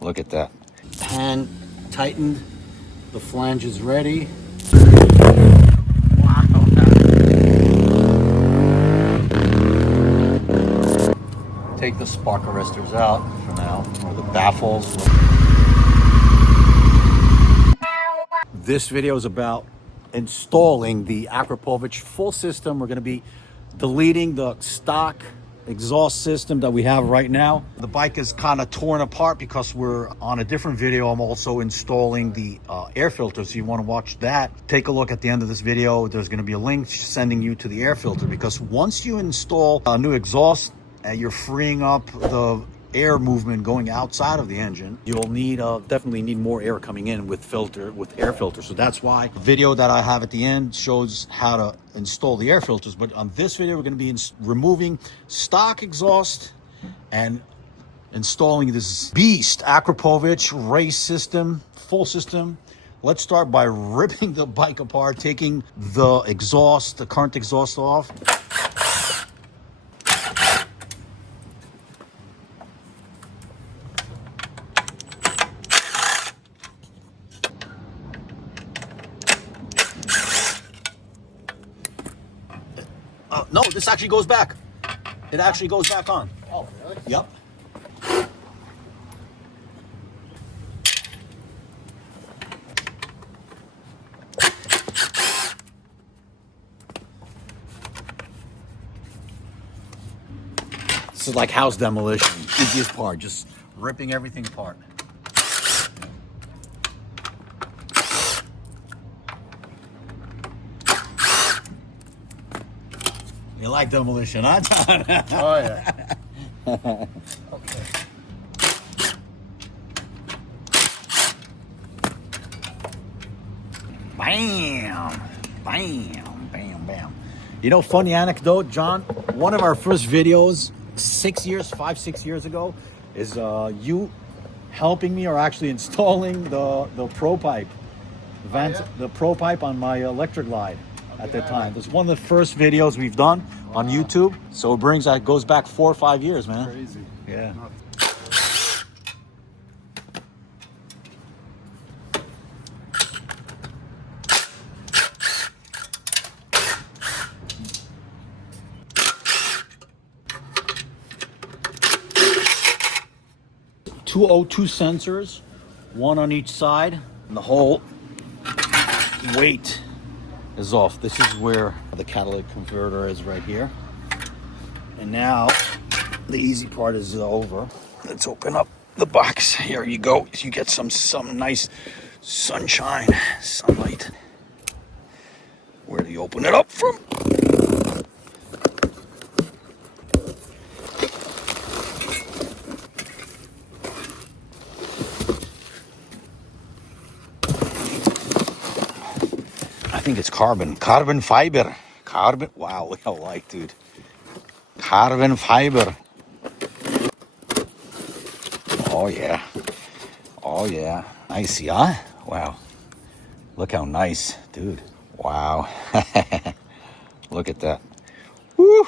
Look at that. Hand tightened. The flange is ready. Wow. Take the spark arresters out for now, or the baffles. This video is about installing the Akrapovic full system. We're going to be deleting the stock exhaust system that we have right now. The bike is kind of torn apart because we're on a different video. I'm also installing the air filter. So you want to watch that, take a look at the end of this video. There's going to be a link sending you to the air filter, because once you install a new exhaust, you're freeing up the air movement going outside of the engine. You'll need definitely need more air coming in with air filter. So that's why the video that I have at the end shows how to install the air filters. But on this video, we're going to be removing stock exhaust and installing this beast Akrapovic race system, full system. Let's start by ripping the bike apart, taking the exhaust, the current exhaust off. No, this actually goes back. It actually goes back on. Oh, really? Yep. This is like house demolition. Easiest part, just ripping everything apart. You like demolition, huh, John? Oh, yeah. Okay. Bam, bam, bam, bam. You know, funny anecdote, John. One of our first videos, 5-6 years ago, is you helping me, or actually installing the Pro Pipe, the Pro Pipe on my electric glide. At that time, it was one of the first videos we've done on YouTube. So it goes back 4 or 5 years, man. Crazy. Yeah. Two O2 sensors, one on each side, and the whole weight is off. This is where the catalytic converter is, right here. And now the easy part is over. Let's open up the box. Here you go. You get some nice sunlight. Where do you open it up from? I think it's carbon fiber. Wow, look how light, dude. Carbon fiber. Oh yeah. Nice, huh? Wow. Look how nice, dude. Wow. Look at that. Woo.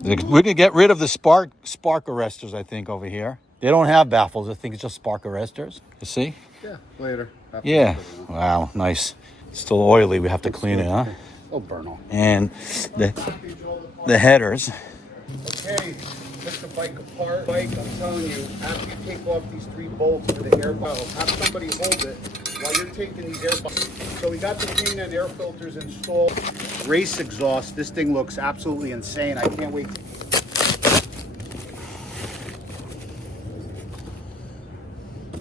We're gonna get rid of the spark arresters, I think, over here. They don't have baffles. I think it's just spark arresters. You see? Yeah, later. Yeah. Wow, nice. Still oily. We have to clean it, huh? Oh, burn off. And the headers. Okay, took the bike apart. I'm telling you, after you take off these 3 bolts for the air valve, have somebody hold it while you're taking these air bolts. So we got the clean and air filters installed. Race exhaust. This thing looks absolutely insane. I can't wait.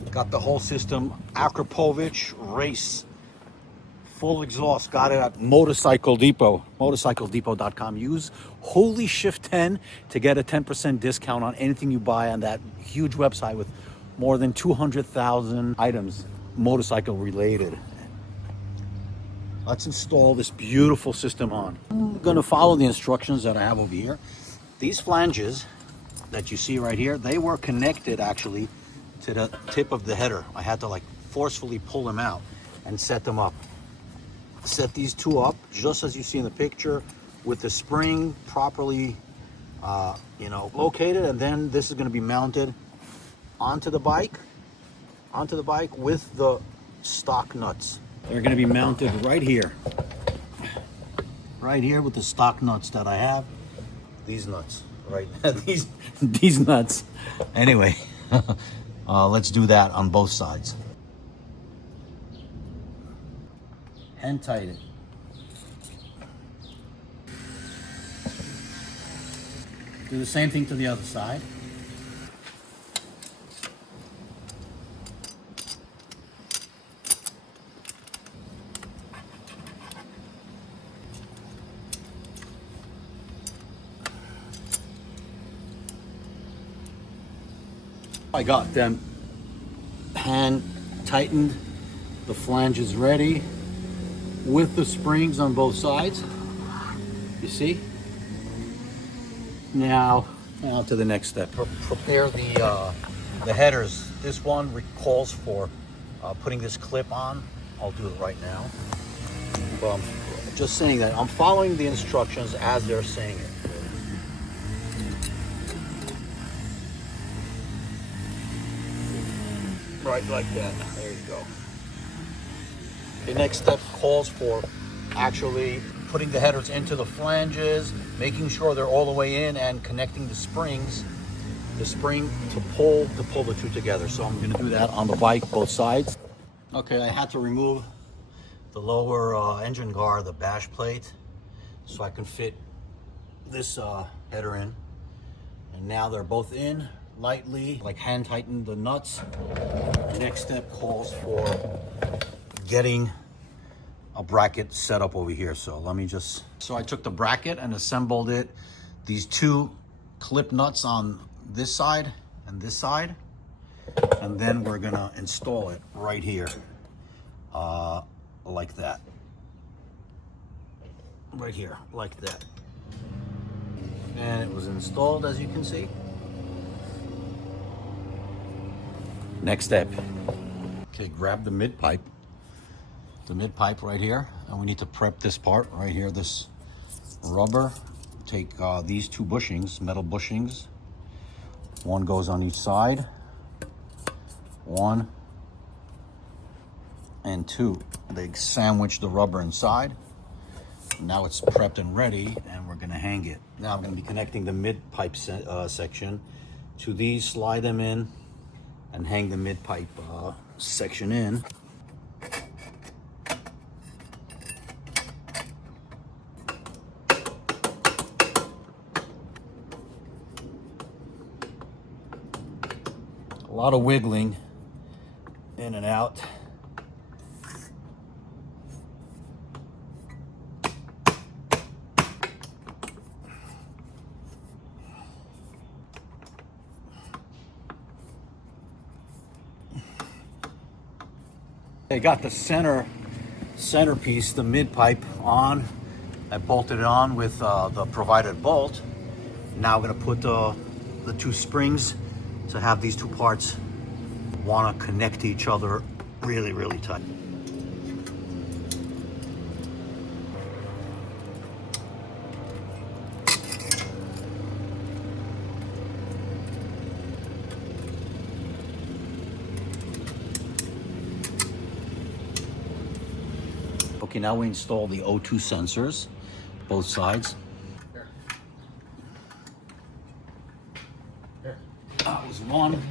Got the whole system. Akrapovic race. Full exhaust. Got it at Motorcycle Depot. MotorcycleDepot.com. Use holyshifttt to get a 10% discount on anything you buy on that huge website with more than 200,000 items motorcycle related. Let's install this beautiful system on. I'm going to follow the instructions that I have over here. These flanges that you see right here, they were connected actually to the tip of the header. I had to like forcefully pull them out and set them up. Set these 2 up just as you see in the picture, with the spring properly located, and then this is going to be mounted onto the bike with the stock nuts. They're going to be mounted right here with the stock nuts that I have. These nuts, right? these nuts. Anyway, let's do that on both sides. Hand tight it. Do the same thing to the other side. I got them hand tightened, the flange is ready with the springs on both sides. You see? Now to the next step. Prepare the headers. This one calls for putting this clip on. I'll do it right now. But I'm just saying that I'm following the instructions as they're saying it. Right like that. There you go. The next step calls for actually putting the headers into the flanges, making sure they're all the way in, and connecting the spring to pull the two together. So I'm going to do that on the bike, both sides. Okay, I had to remove the lower engine guard, the bash plate, so I can fit this header in. And now they're both in. Lightly, like hand tighten the nuts. The next step calls for getting a bracket set up over here. So I took the bracket and assembled it. These two clip nuts on this side and this side. And then we're gonna install it right here, like that. Right here, like that. And it was installed, as you can see. Next step. Okay, grab the mid pipe right here, and we need to prep this part right here, this rubber. Take these two bushings, metal bushings. One goes on each side. 1 and 2. They sandwich the rubber inside. Now it's prepped and ready, and we're gonna hang it. Now I'm gonna be connecting the mid pipe section to these, slide them in, and hang the mid pipe section in. A lot of wiggling in and out. I got the centerpiece, the mid pipe on. I bolted it on with the provided bolt. Now I'm gonna put the two springs to have these two parts want to connect to each other really, really tight. Okay, now we install the O2 sensors, both sides. That was one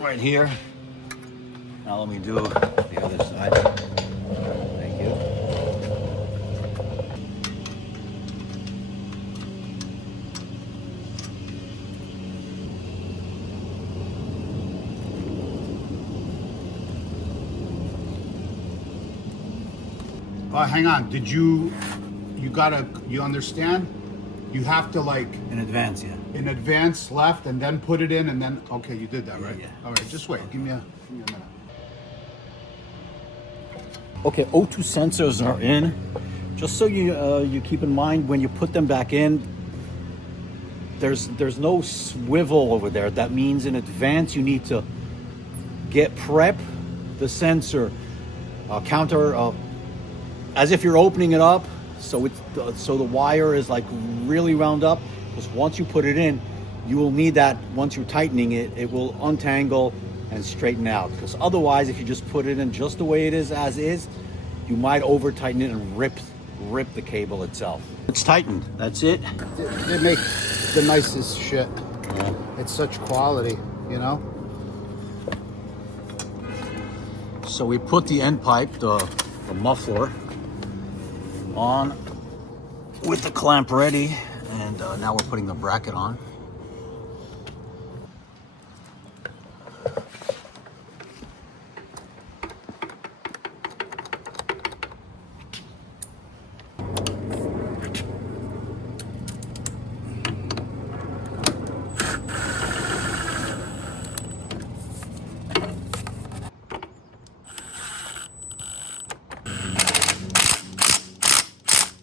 right here. Now let me do the other side. Thank you. Hang on. You understand? You have to like In advance, yeah. in advance left and then put it in and then, okay, you did that, right? Yeah. All right, just wait. Give me a minute. Okay, O2 sensors are in. Just so you keep in mind, when you put them back in, there's no swivel over there. That means in advance you need to prep the sensor counter as if you're opening it up, so the wire is like really wound up. Because once you put it in, you will need that once you're tightening it. It will untangle and straighten out, because otherwise, if you just put it in just the way it is as is, you might over tighten it and rip the cable itself. It's tightened. That's it. They make the nicest shit. Yeah. It's such quality, you know. So we put the end pipe, the muffler, on with the clamp ready, and now we're putting the bracket on.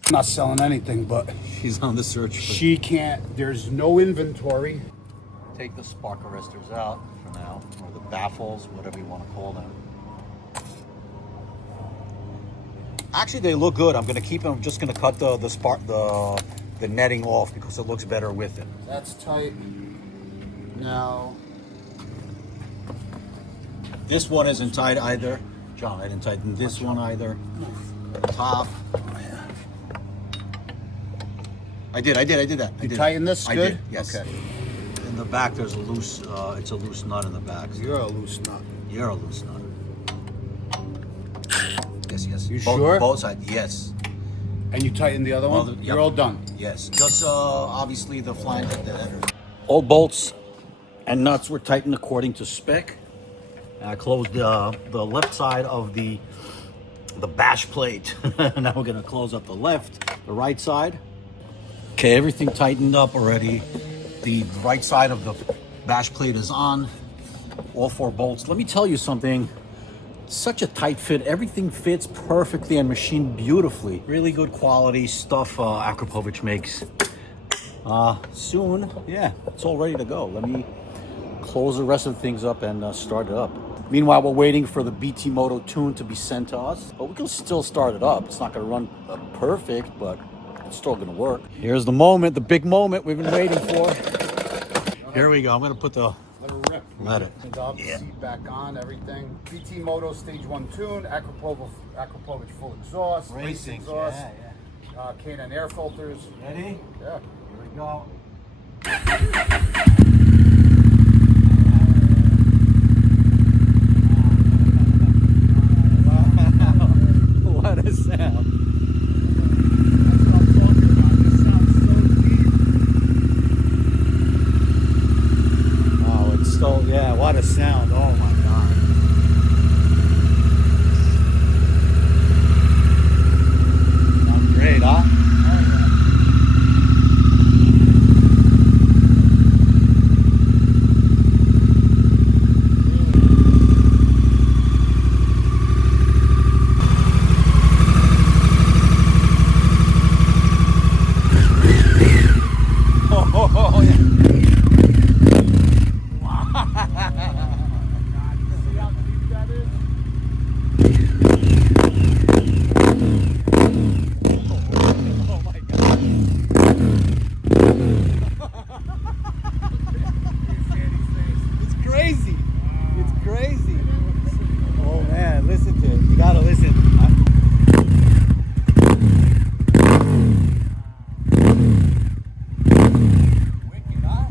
I'm not selling anything, but She's on the search for... she can't. There's no inventory. Take the spark arresters out for now, or the baffles, whatever you want to call them. Actually, they look good. I'm going to keep them. I'm just going to cut the netting off because it looks better with it. That's tight. Now, This one isn't tight either. John, I didn't tighten this one either. The top. I did that. you tighten this I good? did, yes. Okay. In the back, there's a loose, it's a loose nut in the back. You're a loose nut. You're a loose nut. Yes. You sure? Both sides, yes. And you tighten the other one? Yep. You're all done. Yes, just obviously the flange. All bolts and nuts were tightened according to spec. I closed the left side of the bash plate. Now we're gonna close up the right side. Okay, everything tightened up already. The right side of the bash plate is on. All 4 bolts. Let me tell you something. Such a tight fit. Everything fits perfectly and machined beautifully. Really good quality stuff Akrapovic makes. Soon, yeah, it's all ready to go. Let me close the rest of the things up and start it up. Meanwhile, we're waiting for the BT Moto tune to be sent to us, but we can still start it up. It's not going to run perfect, but it's still going to work. Here's the moment, the big moment we've been waiting for. Here we go. I'm going to put the... Let it rip. Let it. Up, Yeah. seat back on, everything. BT Moto Stage 1 tune, Akrapovic full exhaust, race exhaust, K&N air filters. Ready? Yeah. Here we go. What a sound. That's what I'm talking about. This sounds so deep. Oh, it's so, yeah, what a sound. Oh my God. Sounds great, huh? Oh, yeah. See how deep that is? Oh my God. It's crazy. It's crazy. Oh man, listen to it. You gotta listen. Wicked, huh?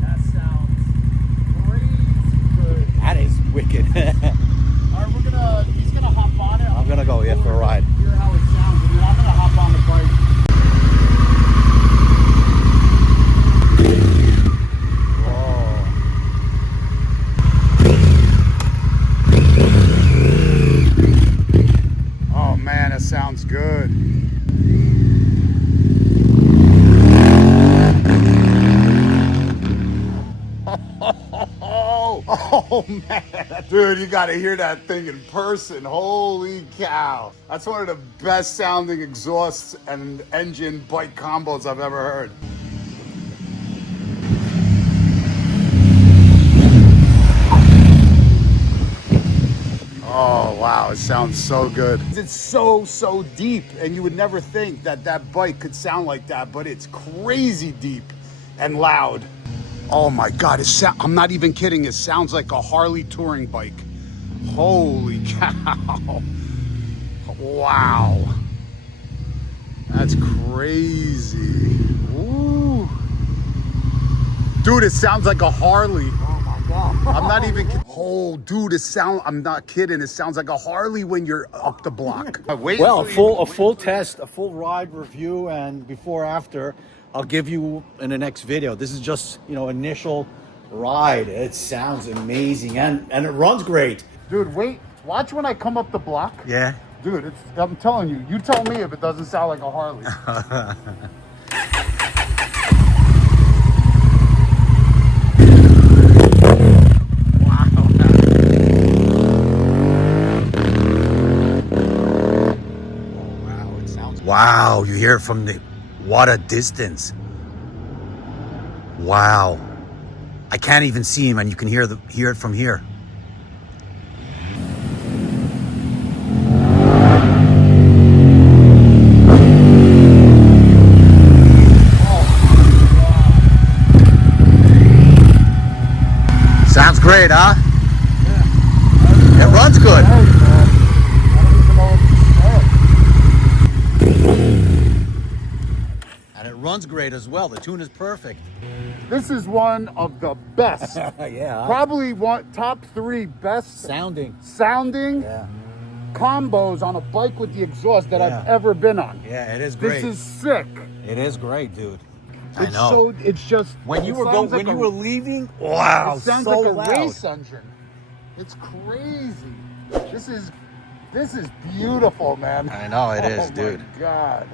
That sounds crazy good. That is wicked. All right, he's gonna hop on it. I'm gonna go, yeah, for a ride. Hear how it sounds, and then I'm gonna hop on the bike. Oh man, it sounds good. Oh man, dude, you gotta hear that thing in person. Holy cow. That's one of the best sounding exhausts and engine bike combos I've ever heard. Oh wow, it this sounds so good. It's so deep, and you would never think that that bike could sound like that, but it's crazy deep and loud. Oh my God, I'm not even kidding. It sounds like a Harley touring bike. Holy cow. Wow. That's crazy. Ooh. Dude, it sounds like a Harley. Oh my God. I'm not even kidding. Oh, dude, I'm not kidding. It sounds like a Harley when you're up the block. Well, a full test, a full ride review, and before after, I'll give you in the next video. This is just, initial ride. It sounds amazing, and it runs great. Dude, wait. Watch when I come up the block. Yeah. Dude, I'm telling you. You tell me if it doesn't sound like a Harley. Wow, you hear it from what a distance. Wow. I can't even see him, and you can hear it from here. Sounds great, huh? Yeah. It runs good. And it runs great as well. The tune is perfect. This is one of the best. Yeah. Probably top 3 best Sounding yeah, combos on a bike with the exhaust that I've ever been on. Yeah, it is great. This is sick. It is great, dude. I It's know. it's just When you were leaving, wow, it sounds so like a loud. race engine. It's crazy. This is beautiful, man. I know it is, dude. Oh my God.